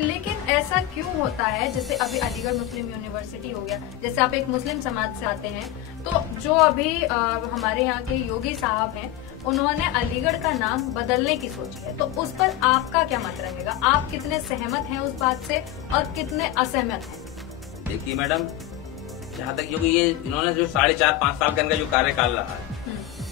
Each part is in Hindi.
लेकिन ऐसा क्यों होता है, जैसे अभी अलीगढ़ मुस्लिम यूनिवर्सिटी हो गया, जैसे आप एक मुस्लिम समाज से आते हैं, तो जो अभी हमारे यहाँ के योगी साहब हैं, उन्होंने अलीगढ़ का नाम बदलने की सोची है, तो उस पर आपका क्या मत रहेगा? आप कितने सहमत हैं उस बात से और कितने असहमत हैं? देखिए मैडम, जहाँ तक क्योंकि ये इन्होंने जो 4.5-5 साल के अंदर जो कार्यकाल रहा है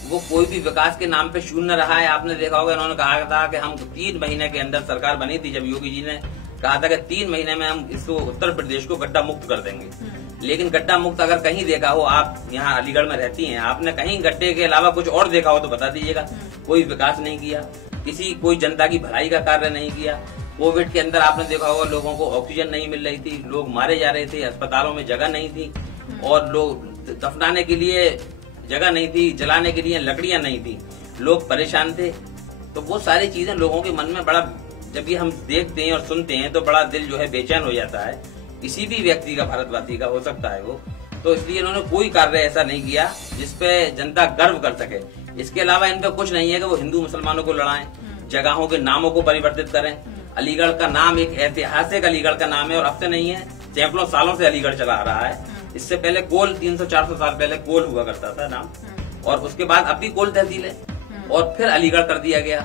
वो कोई भी विकास के नाम पे शून्य रहा है। आपने देखा होगा इन्होंने कहा था कि हम 3 महीने के अंदर, सरकार बनी थी जब योगी जी ने कहा था कि 3 महीने में हम इसको उत्तर प्रदेश को गड्ढा मुक्त कर देंगे। लेकिन गड्ढा मुक्त अगर कहीं देखा हो, आप यहाँ अलीगढ़ में रहती हैं, आपने कहीं गड्ढे के अलावा कुछ और देखा हो तो बता दीजिएगा। कोई विकास नहीं किया, कोई जनता की भलाई का कार्य नहीं किया। कोविड के अंदर आपने देखा होगा लोगों को ऑक्सीजन नहीं मिल रही थी, लोग मारे जा रहे थे, अस्पतालों में जगह नहीं थी और लोग दफनाने के लिए जगह नहीं थी, जलाने के लिए लकड़ियां नहीं थी, लोग परेशान थे। तो वो सारी चीजें लोगों के मन में बड़ा, जब ये हम देखते हैं और सुनते हैं तो बड़ा दिल जो है बेचैन हो जाता है। किसी भी व्यक्ति का, भारतवासी का हो सकता है वो, तो इसलिए इन्होंने कोई कार्य ऐसा नहीं किया जिसपे जनता गर्व कर सके। इसके अलावा इनका कुछ नहीं है कि वो हिंदू मुसलमानों को लड़ाएं, जगहों के नामों को परिवर्तित करें। अलीगढ़ का नाम एक ऐतिहासिक अलीगढ़ का नाम है और अब से नहीं है, सैकड़ों सालों से अलीगढ़ चला आ रहा है। इससे पहले कोल 300-400 साल पहले कोल हुआ करता था नाम, और उसके बाद अब भी कोल तहसील है और फिर अलीगढ़ कर दिया गया।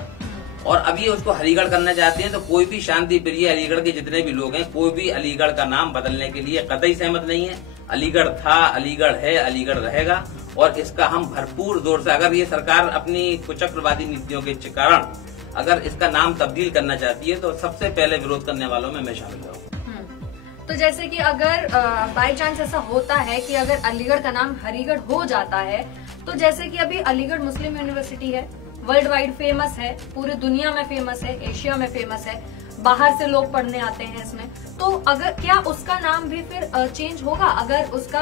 और अब ये उसको हरीगढ़ करना चाहते हैं। तो कोई भी शांति प्रिय अलीगढ़ के जितने भी लोग हैं, कोई भी अलीगढ़ का नाम बदलने के लिए कतई सहमत नहीं है। अलीगढ़ था, अलीगढ़ है, अलीगढ़ रहेगा और इसका हम भरपूर जोर से, अगर ये सरकार अपनी कुचक्रवादी नीतियों के कारण अगर इसका नाम तब्दील करना चाहती है तो सबसे पहले विरोध करने वालों में मैं शामिल रहूंगा। तो जैसे कि अगर बाई चांस ऐसा होता है कि अगर अलीगढ़ का नाम हरीगढ़ हो जाता है, तो जैसे कि अभी अलीगढ़ मुस्लिम यूनिवर्सिटी है, वर्ल्ड वाइड फेमस है, पूरी दुनिया में फेमस है, एशिया में फेमस है, बाहर से लोग पढ़ने आते हैं इसमें, तो अगर क्या उसका नाम भी फिर चेंज होगा? अगर उसका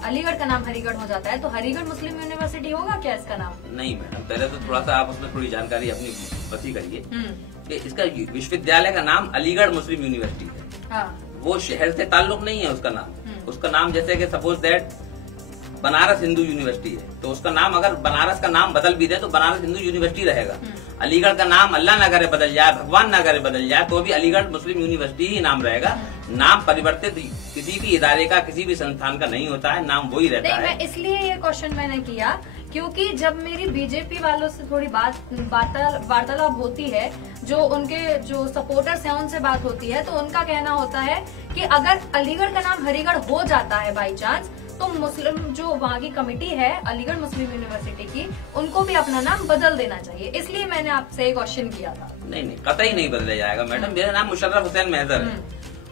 अलीगढ़ का नाम हरीगढ़ हो जाता है तो हरीगढ़ मुस्लिम यूनिवर्सिटी होगा क्या इसका नाम? नहीं मैडम, पहले तो थोड़ा सा आप उसमें थोड़ी जानकारी अपनी बती करिए कि इसका विश्वविद्यालय का नाम अलीगढ़ मुस्लिम यूनिवर्सिटी है। हाँ। वो शहर से ताल्लुक नहीं है उसका नाम। उसका नाम जैसे कि suppose that Banaras Hindu university है, तो उसका नाम अगर बनारस का नाम बदल भी दे तो बनारस हिंदू यूनिवर्सिटी रहेगा। अलीगढ़ का नाम अल्लाह ना करे बदल जाए, भगवान ना करे बदल जाए, तो भी अलीगढ़ मुस्लिम यूनिवर्सिटी ही नाम रहेगा। नाम परिवर्तित किसी भी इदारे का, किसी भी संस्थान का नहीं होता है, नाम वही रहता है। मैं इसलिए ये क्वेश्चन मैंने किया क्योंकि जब मेरी बीजेपी वालों से थोड़ी वार्तालाप होती है, जो उनके जो सपोर्टर्स हैं उनसे बात होती है, तो उनका कहना होता है कि अगर अलीगढ़ का नाम हरीगढ़ हो जाता है बाई चांस, तो मुस्लिम जो वहाँ की कमेटी है अलीगढ़ मुस्लिम यूनिवर्सिटी की, उनको भी अपना नाम बदल देना चाहिए। इसलिए मैंने आपसे ये क्वेश्चन किया था। नहीं, कतई नहीं बदला जाएगा मैडम। मेरा नाम मुशर्रफ हुसैन महदर है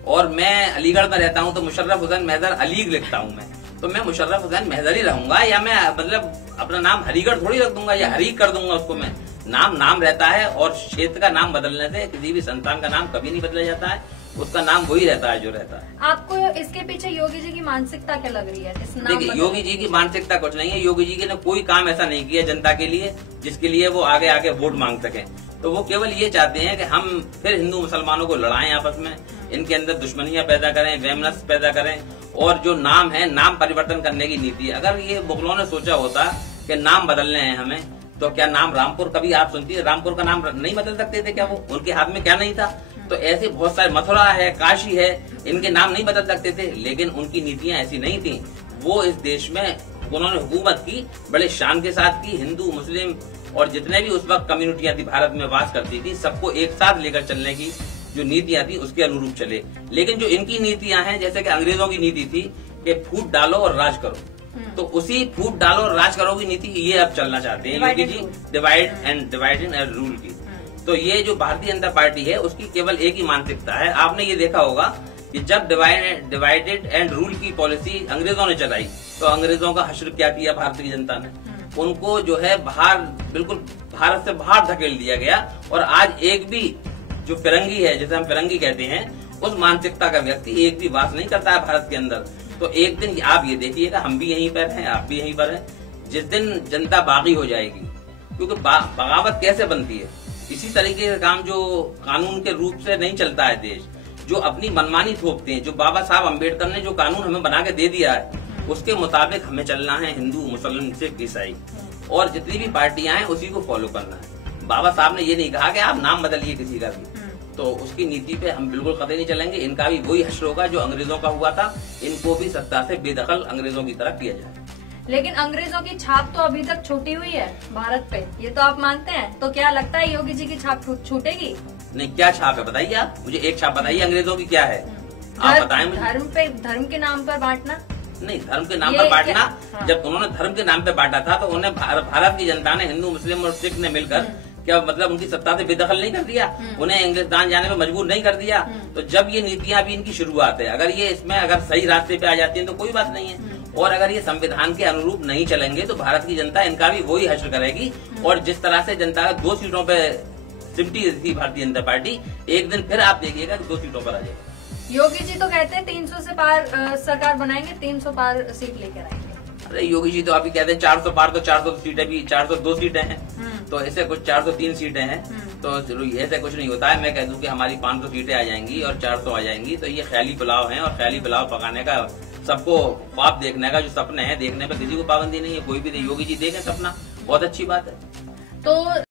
और मैं अलीगढ़ में रहता हूँ, तो मुशर्रफ हुसैन महदर अलीग लिखता हूँ मैं, तो मैं मुशर्रफ हुसैन महदर ही रहूंगा। या मैं मतलब अपना नाम हरीगढ़ थोड़ी रख दूंगा या हरीग कर दूंगा उसको। मैं नाम रहता है और क्षेत्र का नाम बदलने से किसी भी संस्थान का नाम कभी नहीं बदला जाता है, उसका नाम वही रहता है जो रहता है। आपको इसके पीछे योगी जी की मानसिकता क्या लग रही है? देखिए, योगी जी की मानसिकता कुछ नहीं है। योगी जी ने कोई काम ऐसा नहीं किया जनता के लिए जिसके लिए वो आगे वोट मांग सके। तो वो केवल ये चाहते हैं कि हम फिर हिंदू मुसलमानों को लड़ाएं आपस में, इनके अंदर दुश्मनियां पैदा करें, वैमनस्य पैदा करें। और जो नाम है, नाम परिवर्तन करने की नीति है। अगर ये मुगलों ने सोचा होता कि नाम बदलने हैं हमें, तो क्या नाम रामपुर, कभी आप सुनती है रामपुर का नाम नहीं बदल सकते थे क्या? वो उनके हाथ में क्या नहीं था? तो ऐसे बहुत सारे, मथुरा है, काशी है, इनके नाम नहीं बदल सकते थे। लेकिन उनकी नीतियां ऐसी नहीं थी। वो इस देश में उन्होंने हुकूमत की, बड़े शान के साथ की। हिंदू, मुस्लिम और जितने भी उस वक्त कम्युनिटियां थी भारत में वास करती थी, सबको एक साथ लेकर चलने की जो नीतियां थी उसके अनुरूप चले। लेकिन जो इनकी नीतियां हैं, जैसे कि अंग्रेजों की नीति थी कि फूट डालो और राज करो, तो उसी फूट डालो और राज करो की नीति ये अब चलना चाहते हैं Yogi ji, divide and rule की। तो ये जो भारतीय जनता पार्टी है उसकी केवल एक ही मानसिकता है। आपने ये देखा होगा कि जब डिवाइडेड एंड रूल की पॉलिसी अंग्रेजों ने चलाई, तो अंग्रेजों का हश्र क्या किया भारतीय जनता ने? उनको जो है बाहर, बिल्कुल भारत से बाहर धकेल दिया गया। और आज एक भी जो फिरंगी है, जैसे हम फिरंगी कहते हैं, उस मानसिकता का व्यक्ति एक भी वास नहीं करता है भारत के अंदर। तो एक दिन आप ये देखिएगा, हम भी यहीं पर हैं, आप भी यहीं पर हैं, जिस दिन जनता बागी हो जाएगी। क्योंकि बगावत कैसे बनती है? इसी तरीके का काम जो कानून के रूप से नहीं चलता है देश, जो अपनी मनमानी थोपते हैं। जो बाबा साहब अम्बेडकर ने जो कानून हमें बना के दे दिया है, उसके मुताबिक हमें चलना है, हिंदू, मुसलमान, सिख, ईसाई, और जितनी भी पार्टियां हैं उसी को फॉलो करना है। बाबा साहब ने ये नहीं कहा कि आप नाम बदलिए किसी का भी। तो उसकी नीति पे हम बिल्कुल कतई नहीं चलेंगे। इनका भी वही हश्र होगा जो अंग्रेजों का हुआ था। इनको भी सत्ता से बेदखल अंग्रेजों की तरफ किया जाए। लेकिन अंग्रेजों की छाप तो अभी तक छूटी हुई है भारत पे, ये तो आप मानते हैं। तो क्या लगता है योगी जी की छाप छूटेगी? नहीं, क्या छाप है बताइए आप मुझे, एक छाप बताइए अंग्रेजों की क्या है, आप बताएं मुझे। धर्म के नाम पर बांटना? नहीं, धर्म के नाम पर बांटना। हाँ। जब उन्होंने धर्म के नाम पे बांटा था तो उन्हें भारत की जनता ने, हिंदू मुस्लिम और सिख ने मिलकर क्या मतलब उनकी सत्ता से बेदखल नहीं कर दिया, उन्हें इंग्लिस्तान जाने में मजबूर नहीं कर दिया। तो जब ये नीतियां अभी इनकी शुरुआत है, अगर ये इसमें अगर सही रास्ते पे आ जाती है तो कोई बात नहीं है। और अगर ये संविधान के अनुरूप नहीं चलेंगे तो भारत की जनता इनका भी वही हश्र करेगी। और जिस तरह से जनता 2 सीटों पे सिमटी थी भारतीय जनता पार्टी, एक दिन फिर आप देखिएगा कि 2 सीटों पर आ जाएगा। योगी जी तो कहते हैं 300 से पार सरकार बनाएंगे, 300 पार सीट लेकर आएंगे। अरे योगी जी तो अभी कहते हैं 400 पार, तो 400 सीटें भी 402 सीटें हैं, तो ऐसे कुछ 403 सीटें हैं। तो ऐसे कुछ नहीं होता है। मैं कह दूं कि हमारी 500 सीटें आ जाएंगी और 400 आ जाएंगी, तो ये ख्याली पुलाव है। और ख्याली पुलाव पकाने का, सबको ख्वाब देखने का जो सपने हैं, देखने पे किसी को पाबंदी नहीं है, कोई भी। योगी जी देखें सपना, बहुत अच्छी बात है। तो